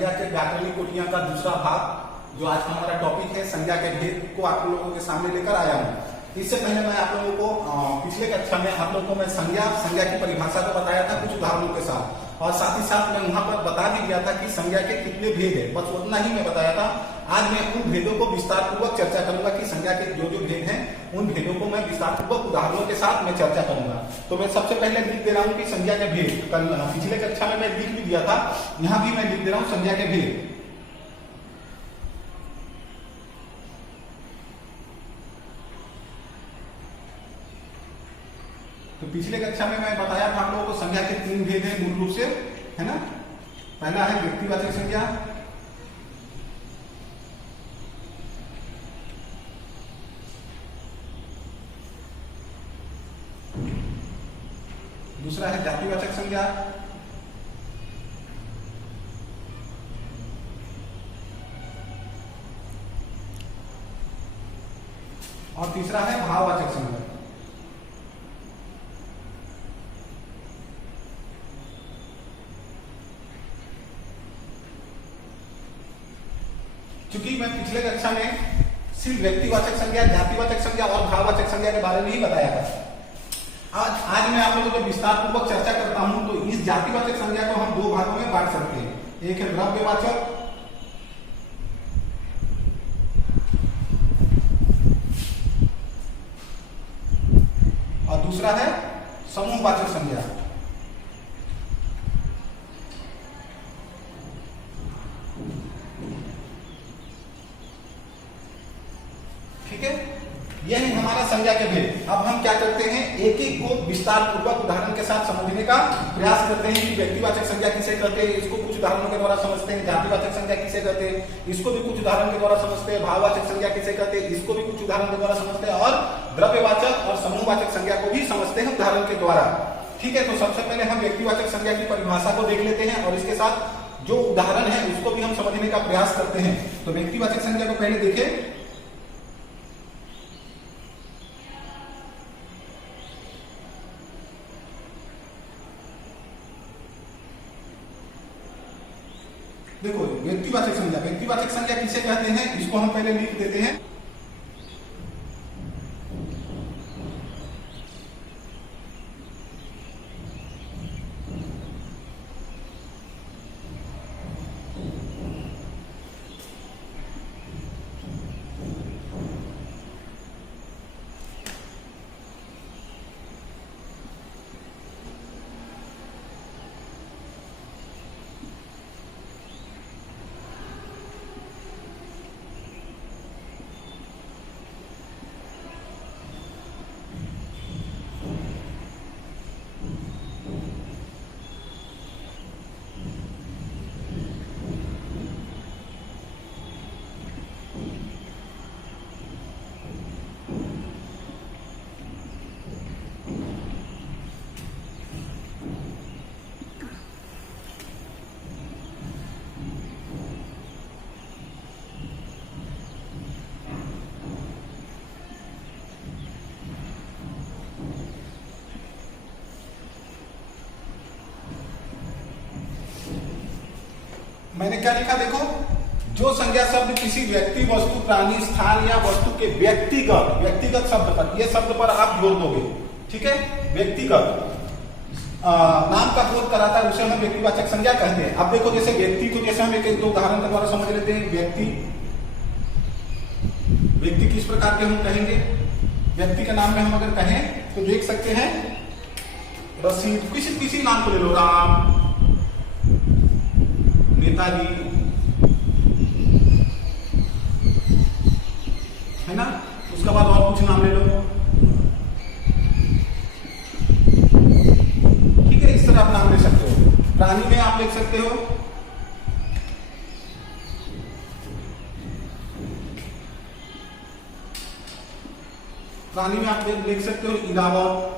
संज्ञा के व्याकरणिक कोटियां का दूसरा भाग जो आज का हमारा टॉपिक है संज्ञा के भेद को आप लोगों के सामने लेकर आया हूँ। इससे पहले मैं आप लोगों को पिछले कक्षा में आप लोगों को मैं संज्ञा की परिभाषा को बताया था कुछ उदाहरणों के साथ, और साथ ही साथ मैं वहां पर बता भी दिया था कि संज्ञा के कितने भेद है, बस उतना ही मैं बताया था। आज मैं उन भेदों को विस्तार पूर्वक चर्चा करूंगा कि संज्ञा के जो जो भेद हैं उन भेदों को मैं विस्तार पूर्वक उदाहरणों के साथ मैं चर्चा करूंगा। तो मैं सबसे पहले लिख दे रहा हूँ कि संज्ञा के भेद, पिछले कक्षा में मैं लिख भी दिया था, यहाँ भी मैं लिख दे रहा हूँ संज्ञा के भेद। तो पिछले कक्षा में मैं बताया था आप लोगों को संज्ञा के तीन भेद हैं मूल रूप से, है ना। पहला है व्यक्तिवाचक संज्ञा, दूसरा है जातिवाचक संज्ञा, और तीसरा है भाववाचक संज्ञा। चूंकि मैं पिछले कक्षा में सिर्फ व्यक्तिवाचक संज्ञा, जातिवाचक संज्ञा और भाववाचक संज्ञा के बारे में ही बताया था, आज मैं आप लोगों को विस्तार पूर्वक चर्चा करता हूं। तो इस जातिवाचक संज्ञा को हम दो भागों में बांट सकते हैं, एक है द्रव्यवाचक और दूसरा है समूहवाचक संज्ञा। ठीक है, यह है हमारा संज्ञा के भेद। अब हम क्या करते हैं, एक एक को विस्तार पूर्वक उदाहरण के साथ समझने का प्रयास करते हैं कि व्यक्तिवाचक संज्ञा किसे कहते हैं, इसको कुछ उदाहरणों के द्वारा समझते हैं। जातिवाचक संज्ञा किसे कहते हैं, इसको भी कुछ उदाहरण के द्वारा समझते हैं। भाववाचक संज्ञा किसे कहते हैं, इसको भी कुछ उदाहरण के द्वारा समझते हैं। और द्रव्यवाचक और समूहवाचक संज्ञा को भी समझते हैं उदाहरण के द्वारा। ठीक है, तो सबसे पहले हम व्यक्तिवाचक संज्ञा की परिभाषा को देख लेते हैं और इसके साथ जो उदाहरण है उसको भी हम समझने का प्रयास करते हैं। तो व्यक्तिवाचक संज्ञा को पहले देखें। देखो व्यक्तिवाचक संज्ञा किसे कहते हैं, इसको हम पहले लिख देते हैं। मैंने क्या लिखा देखो, जो संज्ञा शब्द किसी व्यक्ति, वस्तु, प्राणी, स्थान या वस्तु के व्यक्तिगत शब्द पर, ये शब्द पर आप जोड़ दोगे। ठीक है, व्यक्तिगत नाम का बोध कराता है उसे हम व्यक्तिवाचक संज्ञा कहते हैं। अब देखो जैसे व्यक्ति को जैसे हम एक दो उदाहरण के द्वारा समझ लेते हैं। व्यक्ति किस प्रकार के हम कहेंगे, व्यक्ति के नाम में हम अगर कहें तो देख सकते हैं रसीद, किसी नाम को ले लो, राम, नेताजी, है ना। उसके बाद और कुछ नाम ले लो। ठीक है, इस तरह आप नाम ले सकते हो। प्राणी में आप लिख सकते हो लिख सकते हो इरावत,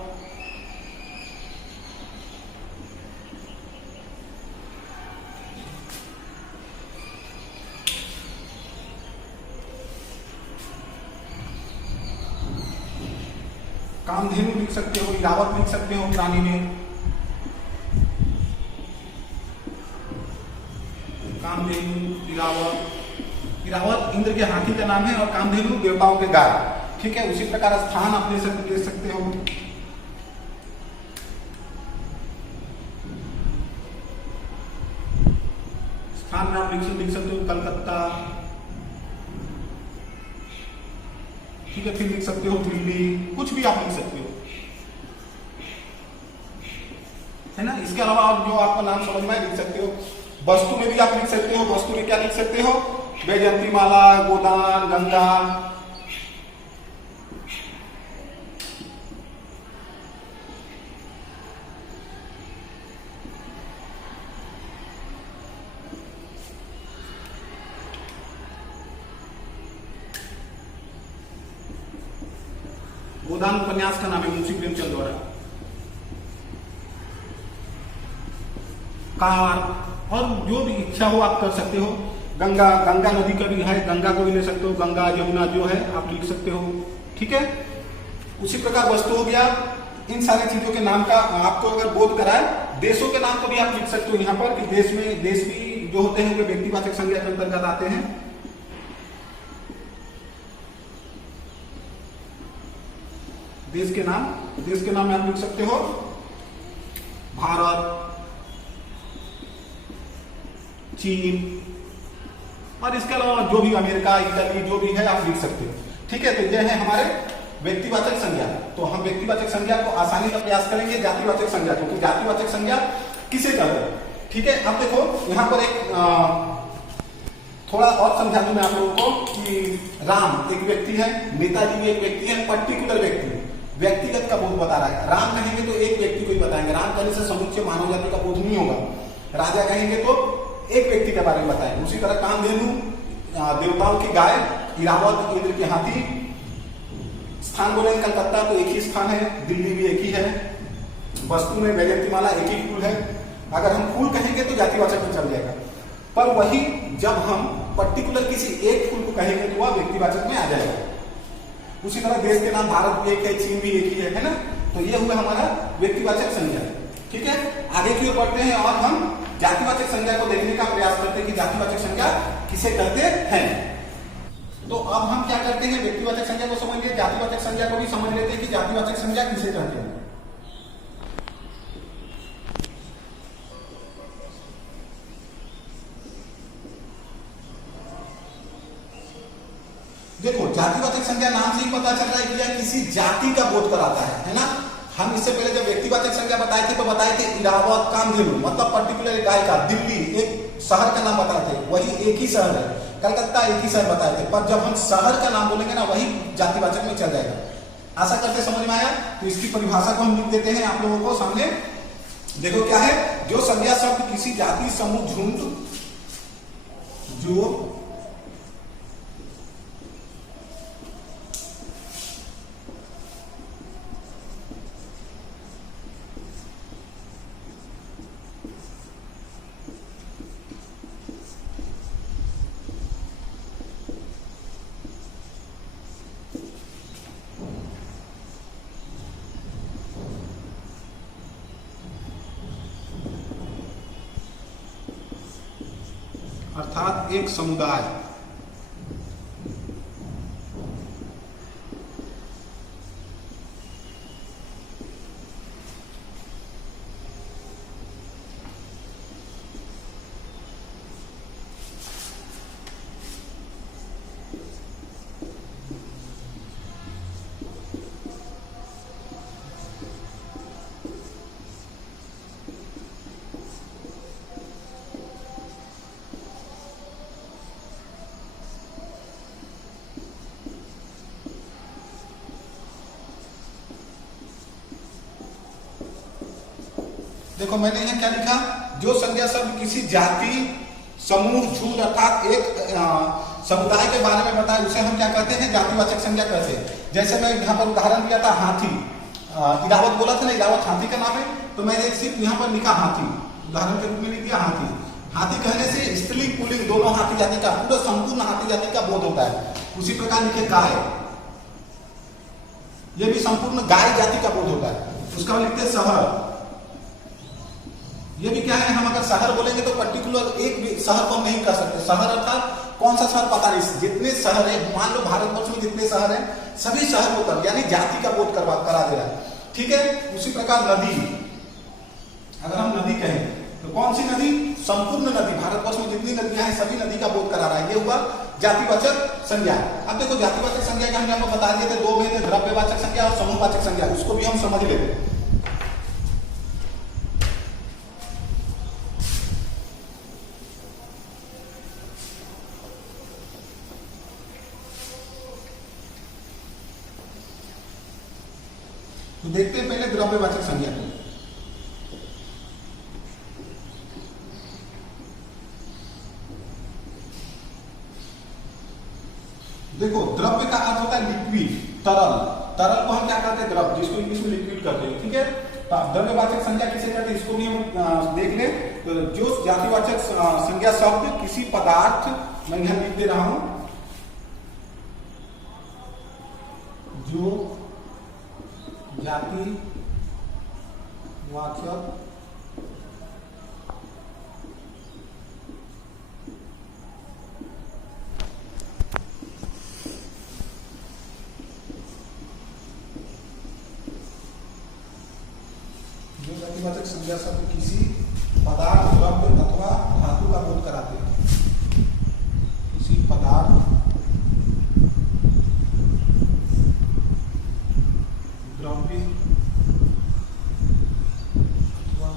कामधेनु लिख सकते हो, इरावत लिख सकते हो प्राणी में। कामधेनु, इरावत। इरावत इंद्र के हाथी का नाम है और कामधेनु देवताओं के गाय। ठीक है, उसी प्रकार स्थान आप ले सकते हो। स्थान में आप लिख सकते हो कलकत्ता। ठीक है, फिर लिख सकते हो दिल्ली, कुछ भी आप लिख सकते हो, है ना। इसके अलावा आप जो आपका नाम समझ में लिख सकते हो। वस्तु में भी आप लिख सकते हो। वस्तु में क्या लिख सकते हो? वैजयंती माला, गोदान, गंगा। गोदान उपन्यास का नाम है मुंशी प्रेमचंद द्वारा। कार, और जो भी इच्छा हो आप कर सकते हो। गंगा, गंगा नदी का भी है, गंगा को भी ले सकते हो। गंगा यमुना जो है आप लिख सकते हो। ठीक है, उसी प्रकार वस्तु हो गया। इन सारी चीजों के नाम का आपको अगर बोध कराए, देशों के नाम को भी आप लिख सकते हो यहाँ पर कि देश भी जो होते हैं वे व्यक्तिवाचक संज्ञा के अंतर्गत आते हैं। देश के नाम में आप लिख सकते हो भारत, चीन, और इसके अलावा जो भी अमेरिका, इटली जो भी है आप लिख सकते हो। ठीक है, तो ये है हमारे व्यक्तिवाचक संज्ञा। तो हम व्यक्तिवाचक संज्ञा को आसानी का प्रयास करेंगे जातिवाचक संज्ञा को, तो जातिवाचक संज्ञा किसे कहते हैं। ठीक है, अब देखो यहाँ पर एक थोड़ा और समझा दूं मैं आप लोगों को कि राम एक व्यक्ति है, नेताजी भी एक व्यक्ति है, पर्टिकुलर व्यक्ति, व्यक्तिगत का बोध बता रहा है। राम कहेंगे तो एक व्यक्ति को ही बताएंगे, राम कहने से समुच्चय मानव जाति का बोध नहीं होगा। राजा कहेंगे तो एक व्यक्ति के बारे में बताएंगे। उसी तरह कामधेनु देवताओं की गाय, इरावत इंद्र के हाथी। स्थान बोलेंगे कलकत्ता तो एक ही स्थान है, दिल्ली भी एक ही है। वस्तु में वैजयंती माला एक ही फूल है। अगर हम फूल कहेंगे तो जातिवाचक में चल जाएगा, पर वही जब हम पर्टिकुलर किसी एक फूल को कहेंगे तो वह व्यक्तिवाचक में आ जाएगा। उसी तरह देश के नाम भारत भी एक है, चीन भी एक ही है ना। तो ये हुआ हमारा व्यक्तिवाचक संज्ञा। ठीक है, आगे की ओर बढ़ते हैं और हम जातिवाचक संज्ञा को देखने का प्रयास करते हैं कि जातिवाचक संज्ञा किसे कहते हैं। तो अब हम क्या करते हैं, व्यक्तिवाचक संज्ञा को समझ लिए, जातिवाचक संज्ञा को भी समझ लेते हैं कि जातिवाचक संज्ञा किसे कहते हैं। देखो, जातिवाचक संज्ञा नाम से ही पता चल रहा है कि यह किसी जाति का बोध कराता है ना। हम इससे पहले जब व्यक्तिवाचक संज्ञा बताए थे तो बताए थे इरावत, कामधेनु, मतलब पर्टिकुलर गाय का। दिल्ली एक शहर का नाम बताए थे, वही एक ही शहर है। कलकत्ता एक ही शहर बताए थे, पर जब हम शहर का नाम बोलेंगे ना वही जातिवाचक में चल जाएगा। आशा करते समझ में आया। तो इसकी परिभाषा को हम लिख देते हैं आप लोगों को सामने। देखो क्या है, जो संज्ञा शब्द किसी जाति, समूह, झुंड, जो अर्थात एक समुदाय। देखो मैंने यहाँ क्या लिखा, जो संज्ञा शब्द किसी जाति, समूह, झुंड अर्थात एक समुदाय के बारे में बताए उसे हम क्या कहते हैं, जातिवाचक संज्ञा कहते हैं। जैसे मैं यहाँ पर उदाहरण दिया था हाथी, इरावत बोला था ना, इरावत हाथी का नाम है, तो मैंने सिर्फ यहाँ पर लिखा हाथी, उदाहरण के रूप में लिख दिया हाथी। हाथी कहने से स्त्री पुल्लिंग दोनों हाथी जाति का, पूरा संपूर्ण हाथी जाति का बोध होता है। उसी प्रकार लिखे गाय, ये भी संपूर्ण गाय जाति का बोध होता है। उसका लिखते शहर, ये भी क्या है, हम अगर शहर बोलेंगे तो पर्टिकुलर एक भी शहर को हम नहीं कर सकते। शहर अर्थात कौन सा शहर पता नहीं, जितने शहर है, मान लो भारतवर्ष में जितने शहर हैं सभी शहर को कर, यानी जाति का बोध करा दे रहा है। ठीक है, उसी प्रकार नदी, अगर हम नदी कहें तो कौन सी नदी, संपूर्ण नदी, भारतवर्ष में जितनी नदियां हैं सभी नदी का बोध करा रहा है। ये हुआ जातिवाचक संज्ञा। अब देखो जातिवाचक संज्ञा का हमने आपको बता दिए थे, दो में थे, द्रव्यवाचक संज्ञा और समूहवाचक संज्ञा, उसको भी हम समझ लेते। तो देखते हैं पहले द्रव्यवाचक संज्ञा को। देखो द्रव्य का अर्थ होता है लिक्विड, तरल। तरल को हम क्या कहते हैं, द्रव, जिसको इंग्लिश में लिक्विड कहते हैं। ठीक है, द्रव्यवाचक संज्ञा किसे कहते हैं, इसको भी हम देख ले। तो जो जातिवाचक संज्ञा शब्द किसी पदार्थ, मैं यहां लिख दे रहा हूं, जो जातिवाचक जातिवाचक संज्ञा शब्द किसी पदार्थ, द्रव्य अथवा धातु का बोध कराते हैं। किसी पदार्थ, द्रव्य अथवा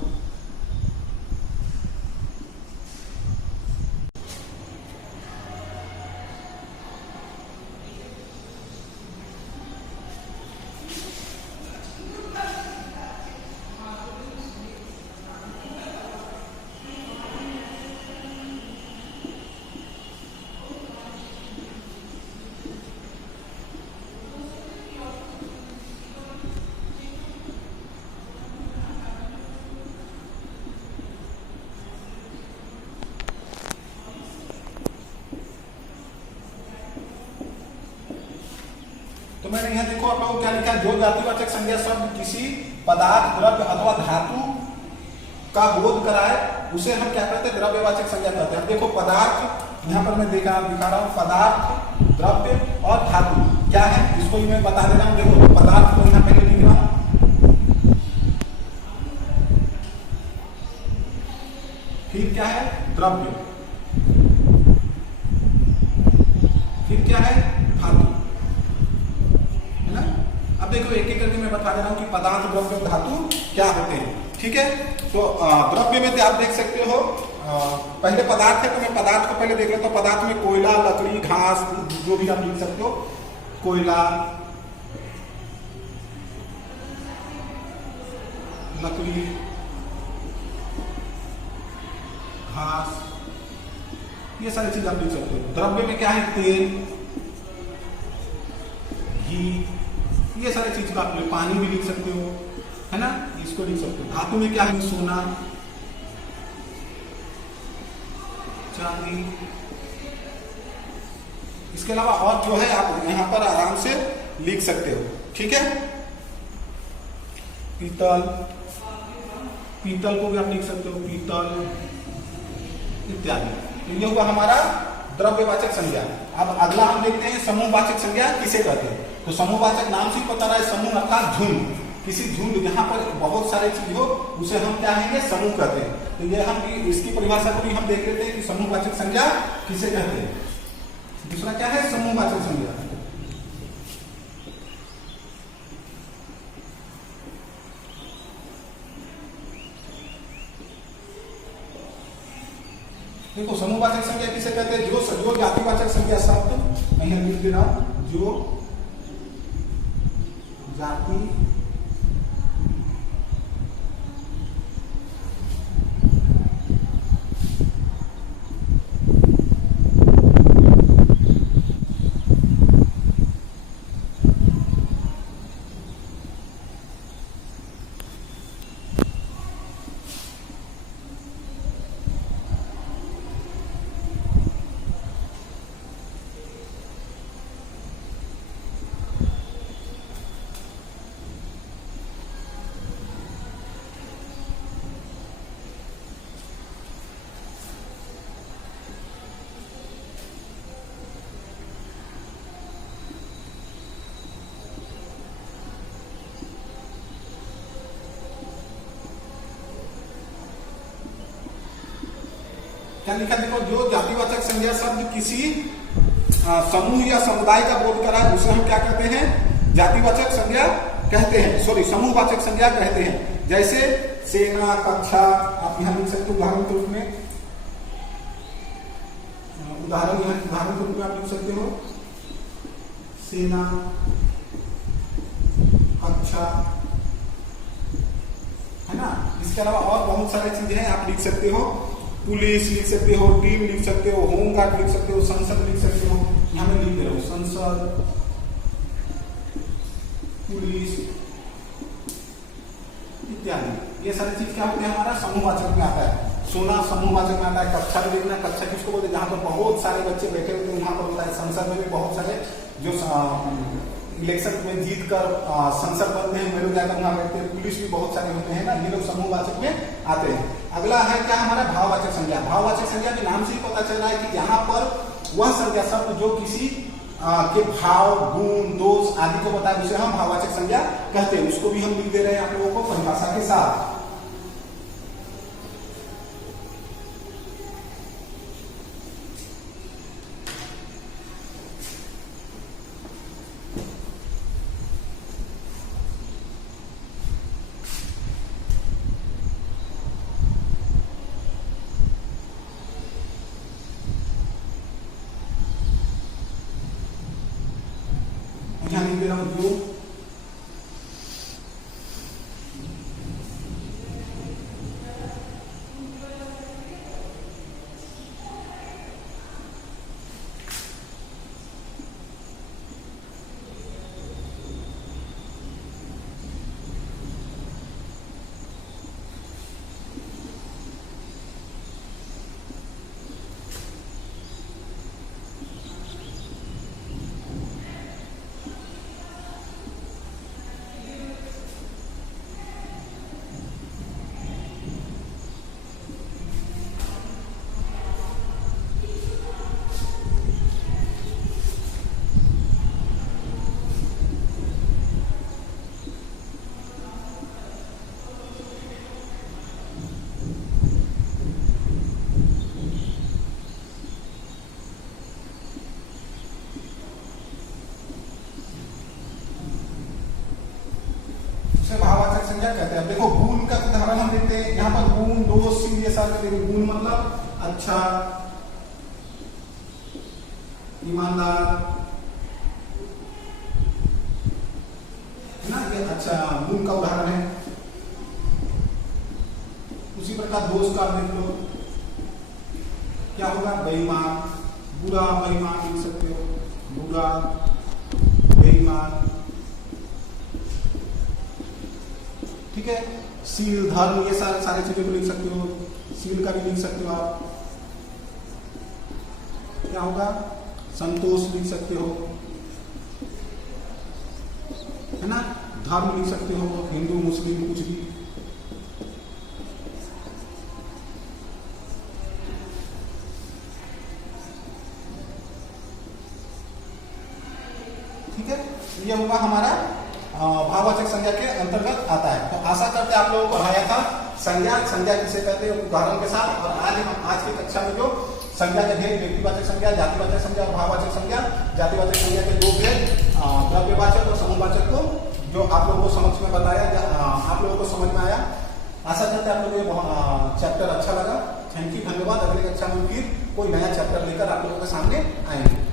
तो मैंने यहाँ देखो आप लोगों को क्या लिखा है, जो जातिवाचक संज्ञा शब्द किसी पदार्थ, द्रव्य अथवा धातु का बोध कराए उसे हम क्या कहते हैं, द्रव्यवाचक संज्ञा कहते हैं। देखो पदार्थ, यहाँ पर मैं दिखा रहा हूँ, पदार्थ, द्रव्य और धातु क्या है, इसको भी मैं बता दे रहा हूँ। देखो पदार्थ को यहाँ पहले लिख रहा हूँ, फिर क्या है द्रव्य, फिर क्या है धातु, है ना। अब देखो एक एक करके मैं बता दे रहा हूं कि पदार्थ, द्रव्य और धातु क्या होते हैं। ठीक है, तो द्रव्य में आप देख सकते हो, पहले पदार्थ है तो मैं पदार्थ को पहले देख लेता हूं। पदार्थ में कोयला, लकड़ी, घास, जो भी आप लिख सकते हो, कोयला, लकड़ी, घास, ये सारी चीज आप लिख सकते हो। द्रव्य में क्या है, तेल, घी, ये सारी चीज का आप पानी भी लिख सकते हो, है ना, इसको लिख सकते हो। धातु में क्या है, सोना, चांदी, इसके अलावा और जो है आप यहां पर आराम से लिख सकते हो। ठीक है, पीतल, पीतल को भी आप लिख सकते हो, पीतल इत्यादि। तो ये हुआ हमारा द्रव्यवाचक संज्ञा। अब अगला हम देखते हैं समूहवाचक संज्ञा किसे कहते हैं। तो समूहवाचक नाम से ही पता रहा है, समूह अर्थात झुंड, किसी झुंड जहां पर बहुत सारे चीज हो उसे हम क्या कहेंगे, समूह कहते हैं। तो ये हम इसकी परिभाषा को भी हम देख लेते हैं कि समूहवाचक संज्ञा किसे कहते हैं। दूसरा क्या है, समूहवाचक संज्ञा। देखो समूहवाचक संज्ञा किसे कहते हैं, जो जातिवाचक संज्ञा शब्द, मैं यहां लिख दे रहा हूं, जो जाति क्या लिखा देखो, जो जातिवाचक संज्ञा शब्द किसी समूह या समुदाय का बोध कराए उसे हम क्या कहते हैं, जातिवाचक संज्ञा कहते हैं, सॉरी समूहवाचक संज्ञा कहते हैं। जैसे सेना, कक्षा, आप यहाँ लिख सकते हो उदाहरण के रूप में, उदाहरण के रूप में आप लिख सकते हो सेना, कक्षा, है ना। इसके अलावा और बहुत सारी चीजें हैं, आप लिख सकते हो पुलिस लिख सकते हो, टीम लिख सकते हो, होमगार्ड लिख सकते हो, संसद लिख सकते हो, यहाँ में लिख दे रहा हूं संसद, पुलिस इत्यादि। ये सारी चीज क्या होती है, हमारा समूहवाचक में आता है। सोना समूहवाचक में आता है। कक्षा भी देखना, कक्षा किसको बोलते हैं, जहां पर बहुत सारे बच्चे बैठे होते हैं वहां पर होता है। संसद में भी बहुत सारे जो इलेक्शन में जीत कर संसद बनते हैं, वे लोग जाकर वहां बैठते हैं। पुलिस भी बहुत सारे होते हैं ना, ये लोग समूहवाचक में आते हैं। अगला है क्या हमारा भाववाचक संज्ञा। भाववाचक संज्ञा के नाम से ही पता चल रहा है कि यहाँ पर वह संज्ञा शब्द जो किसी के भाव, गुण, दोष आदि को बताए उसे हम भाववाचक संज्ञा कहते हैं। उसको भी हम लिख दे रहे हैं आप लोगों को परिभाषा के साथ। यहाँ लिख दे रहा हूं जो भाववाचक संज्ञा कहते हैं। देखो गुण का उदाहरण हम देखते हैं, यहाँ पर गुण, दोष, सील ये सारे देखो। गुण मतलब अच्छा, ईमानदार, है ना, ये अच्छा गुण का उदाहरण है। उसी प्रकार दोष का देख लो, क्या होगा, बेईमान, बुरा, बेईमान लिख सकते हो, बुरा, बेईमान, ठीक है। सील, धर्म, ये सारे चीजों को लिख सकते हो। सील का भी लिख सकते हो आप, क्या होगा, संतोष लिख सकते हो, है ना। धर्म लिख सकते हो, हिंदू, मुस्लिम, कुछ भी। ठीक है, ये होगा हमारा भाववाचक संज्ञा के अंतर्गत आता है। तो आशा करते हैं आप लोगों को पढ़ाया था संज्ञा किसे कहते हैं उदाहरण के साथ। और आज की कक्षा में जो संज्ञा के भेद, व्यक्तिवाचक संज्ञा, जातिवाचक संज्ञा और भाववाचक संज्ञा, जातिवाचक संज्ञा के दो भेद, द्रव्यवाचक और समूहवाचक को जो आप लोगों को समझ में बताया, आप लोगों को समझ में आया। आशा करते हैं आप लोगों को चैप्टर अच्छा लगा। थैंक यू, धन्यवाद। अगले कक्षा में फिर कोई नया चैप्टर लेकर आप लोगों के सामने आएंगे।